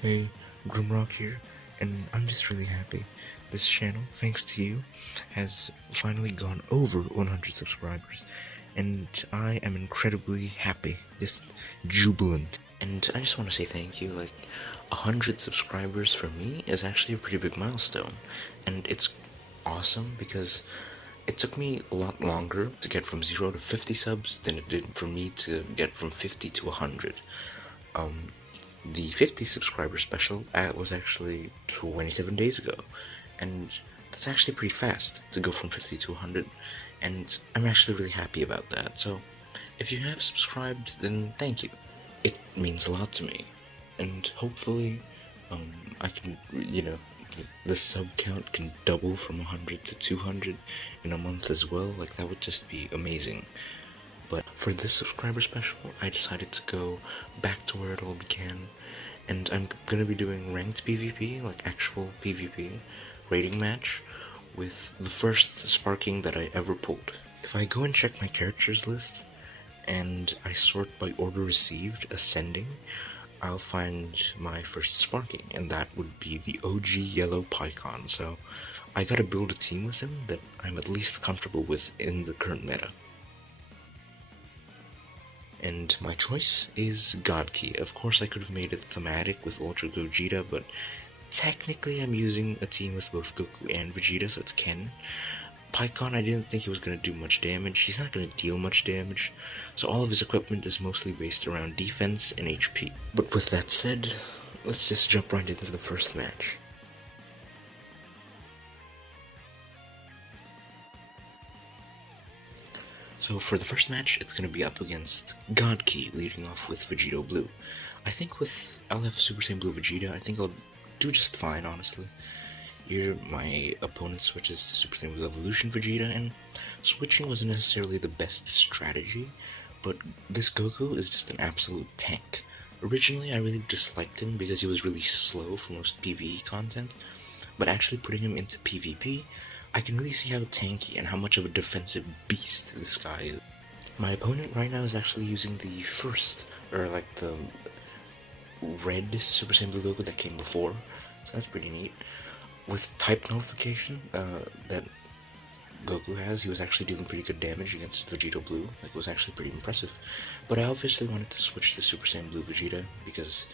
Hey, Grimrock here, and I'm just really happy. This channel, thanks to you, has finally gone over 100 subscribers, and I am incredibly happy, just jubilant. And I just want to say thank you. 100 subscribers for me is actually a pretty big milestone, and it's awesome because it took me a lot longer to get from 0 to 50 subs than it did for me to get from 50 to 100. The 50 subscriber special was actually 27 days ago, and that's actually pretty fast to go from 50 to 100, and I'm actually really happy about that. So, if you have subscribed, then thank you. It means a lot to me, and hopefully, I can, the sub count can double from 100 to 200 in a month as well. Like, that would just be amazing. But for this subscriber special, I decided to go back to where it all began, and I'm gonna be doing ranked PvP, like actual PvP, rating match, with the first Sparking that I ever pulled. If I go and check my characters list, and I sort by order received, ascending, I'll find my first Sparking, and that would be the OG Yellow Pycon, so I gotta build a team with him that I'm at least comfortable with in the current meta. And my choice is God Key. Of course I could have made it thematic with Ultra Gogeta, but technically I'm using a team with both Goku and Vegeta, so it's canon. Pycon, I didn't think he was going to do much damage. He's not going to deal much damage, so all of his equipment is mostly based around defense and HP. But with that said, let's just jump right into the first match. So for the first match, it's going to be up against God Key, leading off with Vegito Blue. I think with LF Super Saiyan Blue Vegeta, I think I'll do just fine, honestly. Here, my opponent switches to Super Saiyan Blue Evolution Vegeta, and switching wasn't necessarily the best strategy, but this Goku is just an absolute tank. Originally, I really disliked him because he was really slow for most PvE content, but actually putting him into PvP, I can really see how tanky and how much of a defensive beast this guy is. My opponent right now is actually using the first, or like the red Super Saiyan Blue Goku that came before, so that's pretty neat. With type nullification that Goku has, he was actually dealing pretty good damage against Vegito Blue. Like, it was actually pretty impressive. But I obviously wanted to switch to Super Saiyan Blue Vegeta because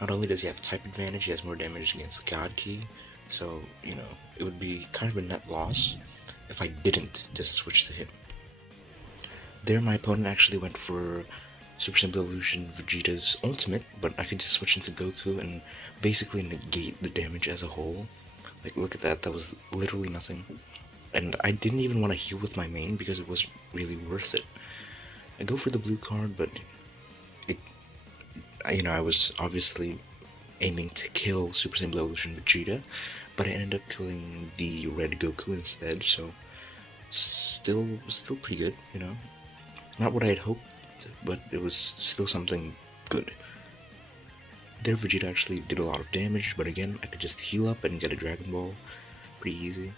not only does he have type advantage, he has more damage against God Key. So, it would be kind of a net loss if I didn't just switch to him. There, my opponent actually went for Super Saiyan Blue Evolution Vegeta's ultimate, but I could just switch into Goku and basically negate the damage as a whole. Like, look at that, that was literally nothing. And I didn't even want to heal with my main because it wasn't really worth it. I go for the blue card, but I was obviously aiming to kill Super Saiyan Blue Evolution Vegeta, but I ended up killing the red Goku instead, so still pretty good, Not what I had hoped, but it was still something good. Their Vegeta actually did a lot of damage, but again, I could just heal up and get a Dragon Ball pretty easy.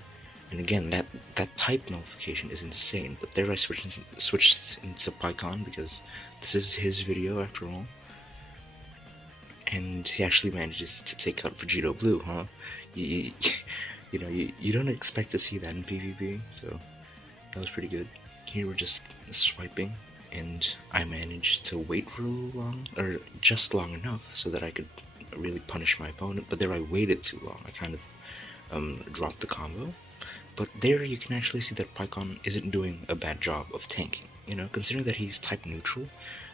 And again, that type nullification is insane, but there I switched into Pycon because this is his video after all. And he actually manages to take out Vegito Blue, huh? You, you don't expect to see that in PvP, so that was pretty good. Here we're just swiping, and I managed to wait for a little long, or just long enough so that I could really punish my opponent, but there I waited too long. I kind of dropped the combo. But there you can actually see that Pycon isn't doing a bad job of tanking, considering that he's type neutral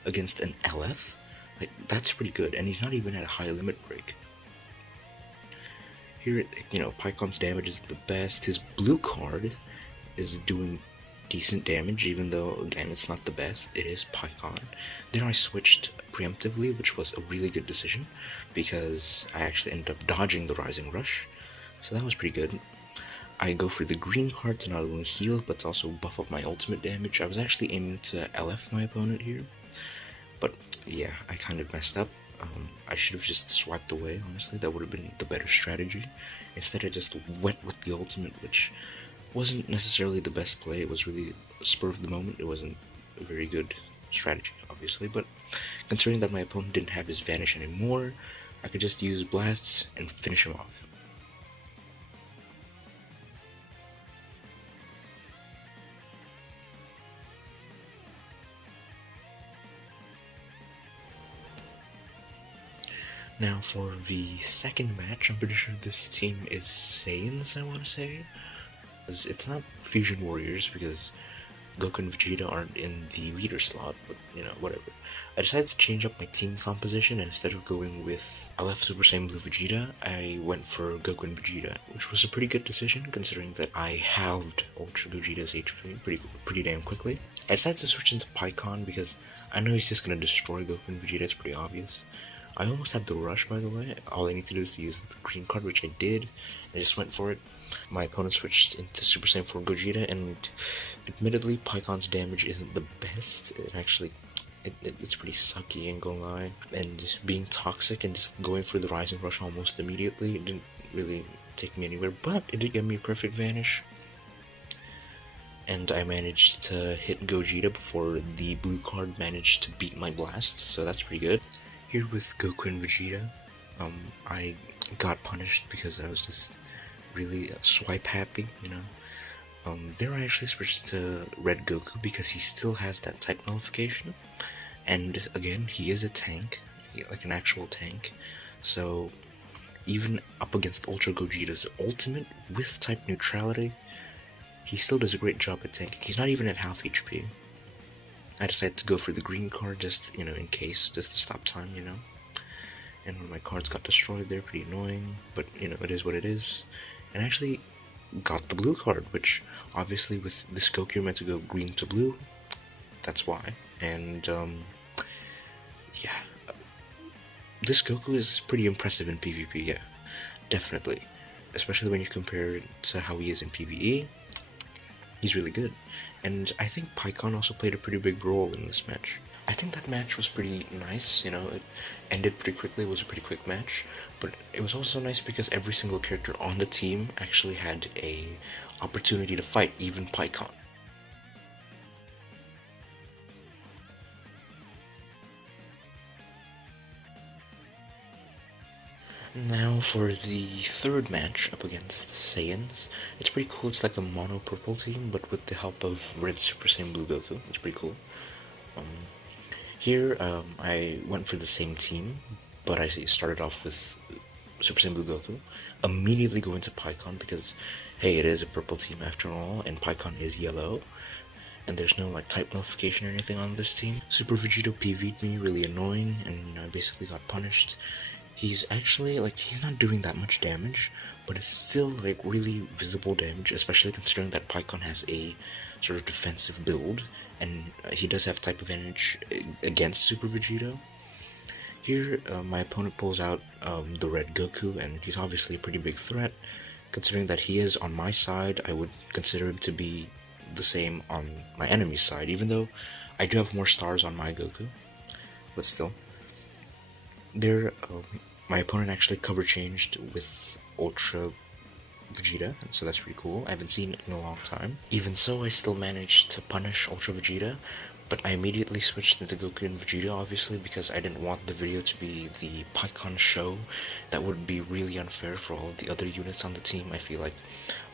against an LF, like, that's pretty good, and he's not even at a high limit break. Here, Pycon's damage is the best. His blue card is doing decent damage, even though, again, it's not the best. It is Pycon. Then I switched preemptively, which was a really good decision, because I actually ended up dodging the Rising Rush, so that was pretty good. I go for the green card to not only heal, but to also buff up my ultimate damage. I was actually aiming to LF my opponent here, but yeah, I kind of messed up. I should have just swiped away, honestly. That would have been the better strategy. Instead, I just went with the ultimate, which wasn't necessarily the best play. It was really a spur of the moment. It wasn't a very good strategy, obviously, but considering that my opponent didn't have his Vanish anymore, I could just use blasts and finish him off. Now for the second match, I'm pretty sure this team is Saiyans, I want to say. It's not Fusion Warriors because Goku and Vegeta aren't in the leader slot, but whatever. I decided to change up my team composition, and instead of going with I left Super Saiyan Blue Vegeta, I went for Goku and Vegeta, which was a pretty good decision considering that I halved Ultra Gogeta's HP pretty damn quickly. I decided to switch into Pikkon because I know he's just gonna destroy Goku and Vegeta, it's pretty obvious. I almost have the rush, by the way. All I need to do is to use the green card, which I did. I just went for it. My opponent switched into Super Saiyan 4 Gogeta, and admittedly, Pikkon's damage isn't the best. It's pretty sucky, ain't gonna lie. And being toxic and just going for the Rising Rush almost immediately, it didn't really take me anywhere, but it did give me a perfect vanish. And I managed to hit Gogeta before the blue card managed to beat my blast, so that's pretty good. Here with Goku and Vegeta, I got punished because I was just really swipe happy, There I actually switched to Red Goku because he still has that type nullification, and again, he is a tank, like an actual tank, so even up against Ultra Gogeta's ultimate with type neutrality, he still does a great job at tanking. He's not even at half HP. I decided to go for the green card just, in case, just to stop time, And when my cards got destroyed, they're pretty annoying, but, it is what it is. And I actually got the blue card, which, obviously, with this Goku, you're meant to go green to blue. That's why. And, yeah. This Goku is pretty impressive in PvP, yeah. Definitely. Especially when you compare it to how he is in PvE. He's really good. And I think Pikkon also played a pretty big role in this match. I think that match was pretty nice, it ended pretty quickly, it was a pretty quick match, but it was also nice because every single character on the team actually had a opportunity to fight, even Pikkon. Now for the third match up against Saiyans. It's pretty cool, it's like a mono purple team, but with the help of Red Super Saiyan Blue Goku. It's pretty cool. Here, I went for the same team, but I started off with Super Saiyan Blue Goku. Immediately go into Pikkon because, hey, it is a purple team after all, and Pikkon is yellow. And there's no type nullification or anything on this team. Super Vegito PV'd me, really annoying, and I basically got punished. He's actually, he's not doing that much damage, but it's still, really visible damage, especially considering that Pikkon has a sort of defensive build, and he does have type advantage against Super Vegito. Here, my opponent pulls out the Red Goku, and he's obviously a pretty big threat. Considering that he is on my side, I would consider him to be the same on my enemy's side, even though I do have more stars on my Goku, but still. There, my opponent actually cover changed with Ultra Vegeta, so that's pretty cool. I haven't seen it in a long time. Even so, I still managed to punish Ultra Vegeta, but I immediately switched into Goku and Vegeta, obviously, because I didn't want the video to be the Pikkon show. That would be really unfair for all of the other units on the team. I feel like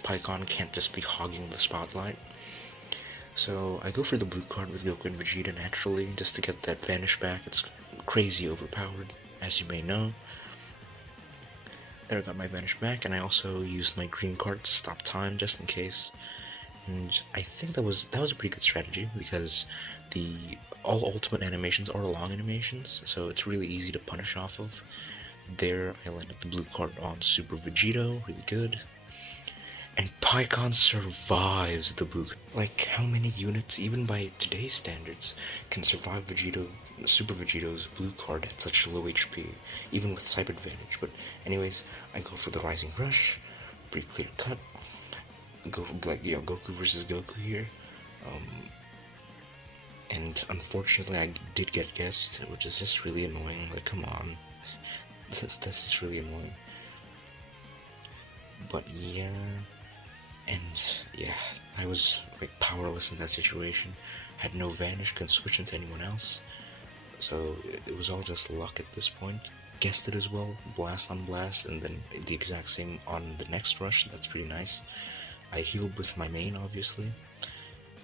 Pikkon can't just be hogging the spotlight. So I go for the blue card with Goku and Vegeta naturally, just to get that vanish back. It's crazy overpowered, as you may know. There I got my vanish back, and I also used my green card to stop time, just in case. And I think that was a pretty good strategy, because all ultimate animations are long animations, so it's really easy to punish off of. There I landed the blue card on Super Vegito, really good. And Pikkon survives the blue. How many units, even by today's standards, can survive Super Vegito's blue card at such low HP, even with type advantage? But anyways, I go for the Rising Rush, pretty clear cut. Go for, Goku versus Goku here. And unfortunately, I did get guessed, which is just really annoying. Come on. That's just really annoying. But yeah. And yeah, I was powerless in that situation. Had no vanish, couldn't switch into anyone else. So it was all just luck at this point. guessed it as well, blast on blast, and then the exact same on the next rush. That's pretty nice. I healed with my main, obviously.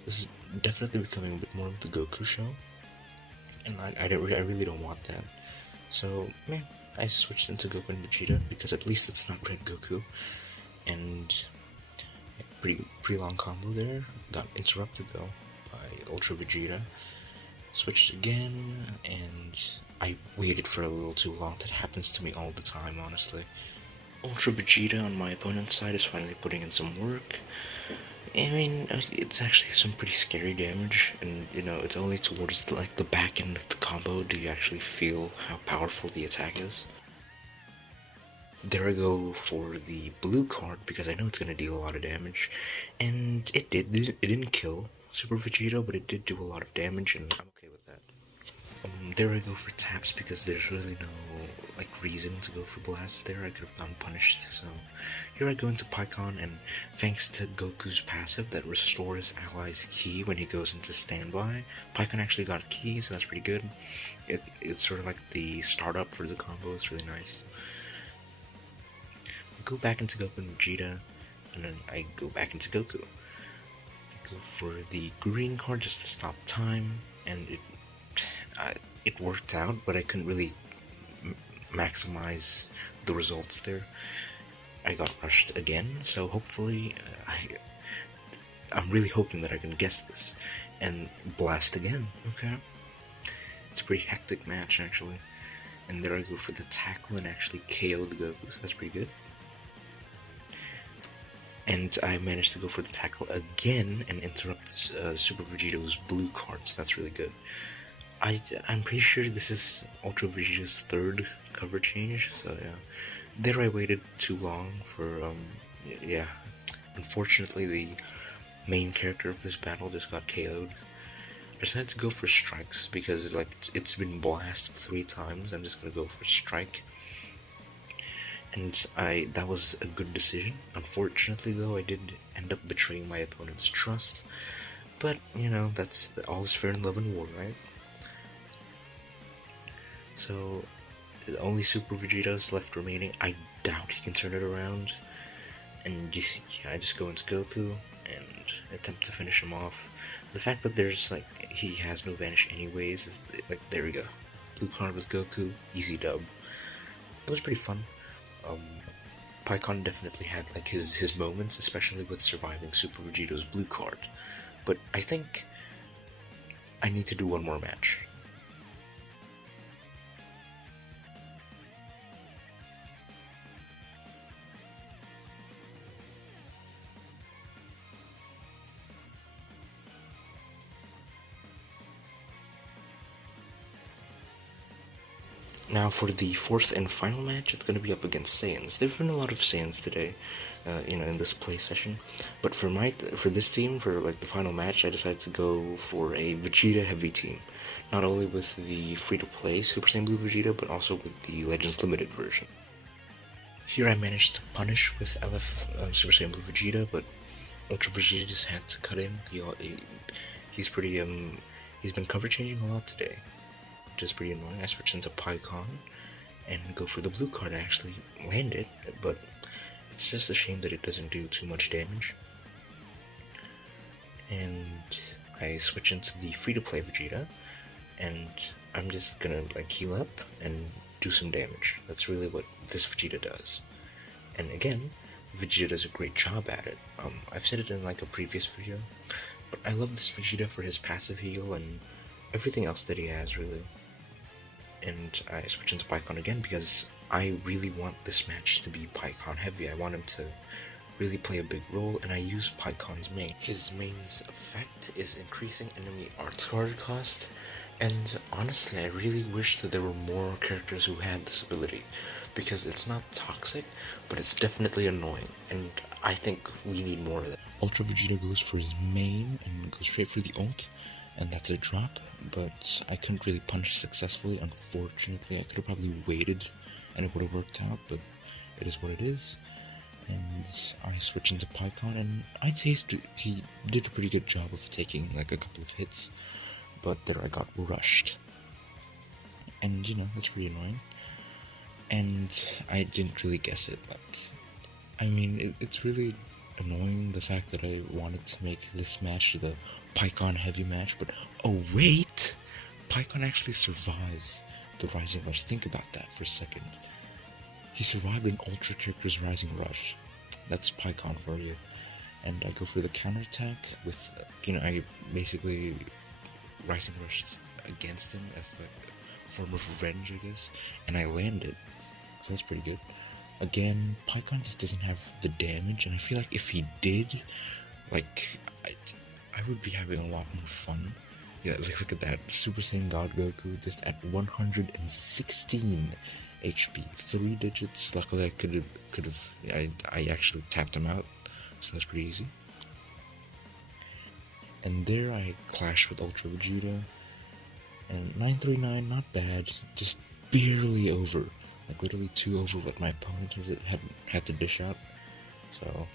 This is definitely becoming a bit more of the Goku show, and I really don't want that. So, man, I switched into Goku and Vegeta, because at least it's not Red Goku, and yeah, pretty long combo there. Got interrupted though by Ultra Vegeta. Switched again, and I waited for a little too long. That happens to me all the time, honestly. Ultra Vegeta on my opponent's side is finally putting in some work. I mean, it's actually some pretty scary damage, and it's only towards the back end of the combo do you actually feel how powerful the attack is. There I go for the blue card, because I know it's gonna deal a lot of damage, and it did. It didn't kill Super Vegeta, but it did do a lot of damage, and I'm okay with that. There I go for taps, because there's really no reason to go for blasts there. I could have gone punished, so here I go into Pikkon, and thanks to Goku's passive that restores allies ki when he goes into standby, Pikkon actually got ki, so that's pretty good. It's sort of like the startup for the combo. It's really nice. I go back into Goku and Vegeta, and then I go back into Goku. I go for the green card just to stop time, and it worked out, but I couldn't really maximize the results there. I got rushed again, so hopefully I'm really hoping that I can guess this and blast again. Okay, it's a pretty hectic match actually, and there I go for the tackle and actually KO the Goku, so that's pretty good. And I managed to go for the tackle again and interrupt Super Vegeto's blue card, so that's really good. I'm pretty sure this is Ultra Vegeta's third cover change, so yeah. There I waited too long for, yeah. Unfortunately, the main character of this battle just got KO'd. I decided to go for strikes, because, it's been blasted 3 times. I'm just gonna go for strike. And that was a good decision. Unfortunately, though, I did end up betraying my opponent's trust. But, that's all is fair in love and war, right? So, only Super Vegeta is left remaining. I doubt he can turn it around. And I just go into Goku and attempt to finish him off. The fact that he has no vanish anyways is, there we go. Blue card with Goku, easy dub. It was pretty fun. Pikkon definitely had, his moments, especially with surviving Super Vegeto's blue card. But I think I need to do one more match. Now for the 4th and final match, it's going to be up against Saiyans. There've been a lot of Saiyans today, in this play session. But for this team, for the final match, I decided to go for a Vegeta heavy team. Not only with the free-to-play Super Saiyan Blue Vegeta, but also with the Legends Limited version. Here I managed to punish with LF Super Saiyan Blue Vegeta, but Ultra Vegeta just had to cut in. He's pretty, he's been cover changing a lot today, which is pretty annoying. I switched into Pikkon and go for the blue card. I actually land it, but it's just a shame that it doesn't do too much damage. And I switch into the free-to-play Vegeta, and I'm just gonna heal up and do some damage. That's really what this Vegeta does. And again, Vegeta does a great job at it. I've said it in a previous video, but I love this Vegeta for his passive heal and everything else that he has, really. And I switch into Pikkon again because I really want this match to be Pikkon heavy. I want him to really play a big role, and I use Pikkon's main. His main's effect is increasing enemy arts card cost, and honestly I really wish that there were more characters who had this ability, because it's not toxic, but it's definitely annoying, and I think we need more of that. Ultra Vegeta goes for his main and goes straight for the ult, and that's a drop, but I couldn't really punish successfully, unfortunately. I could have probably waited and it would have worked out, but it is what it is. And I switched into Pikkon, and I'd say he did a pretty good job of taking a couple of hits, but there I got rushed. And that's pretty annoying. and I didn't really guess it. I mean, it's really annoying the fact that I wanted to make this match the Pikkon heavy match, but oh wait! Pikkon actually survives the Rising Rush. Think about that for a second. He survived an Ultra Character's Rising Rush. That's Pikkon for you. And I go for the counterattack with, I basically Rising Rushed against him as like a form of revenge, I guess, and I landed. So that's pretty good. Again, Pikkon just doesn't have the damage, and I feel like if he did, like, I would be having a lot more fun. Yeah, look at that. Super Saiyan God Goku just at 116 HP. 3 digits. Luckily, I actually tapped him out, so that's pretty easy. And there I clashed with Ultra Vegeta, and 939, not bad, just barely over. Like literally 2 over what my opponent had to dish out. So,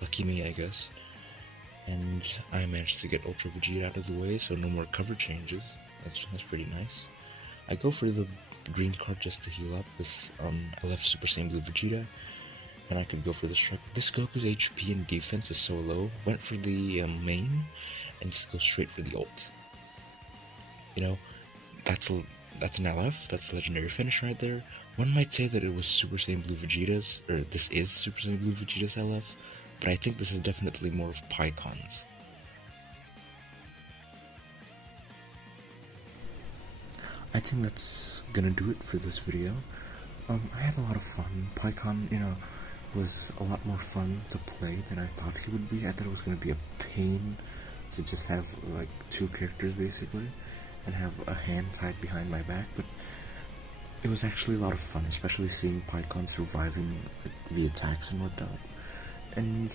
lucky me, I guess. And I managed to get Ultra Vegeta out of the way, so no more cover changes. That's pretty nice. I go for the green card just to heal up with I left Super Saiyan Blue Vegeta, and I could go for the strike. This Goku's HP and defense is so low. Went for the main, and just go straight for the ult. That's an LF. That's a legendary finish right there. One might say that it was Super Saiyan Blue Vegeta's, or this is Super Saiyan Blue Vegeta's LF, but I think this is definitely more of Pikkon's. I think that's gonna do it for this video. I had a lot of fun. Pikkon, was a lot more fun to play than I thought he would be. I thought it was gonna be a pain to just have like 2 characters basically, and have a hand tied behind my back, but it was actually a lot of fun, especially seeing Pikkon surviving the attacks and whatnot. And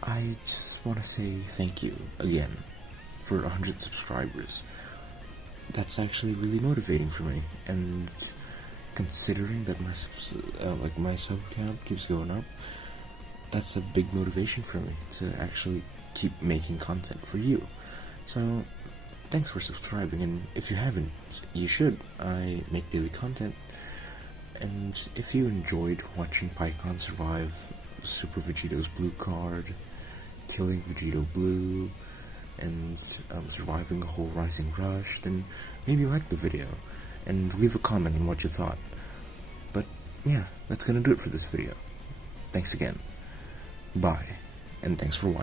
I just want to say thank you again for 100 subscribers. That's actually really motivating for me, and considering that my sub count keeps going up, that's a big motivation for me to actually keep making content for you. So thanks for subscribing, and if you haven't, you should. I make daily content, and if you enjoyed watching Pikkon survive Super Vegito's blue card, killing Vegito Blue, and surviving a whole Rising Rush, then maybe like the video, and leave a comment on what you thought. But yeah, that's gonna do it for this video. Thanks again. Bye, and thanks for watching.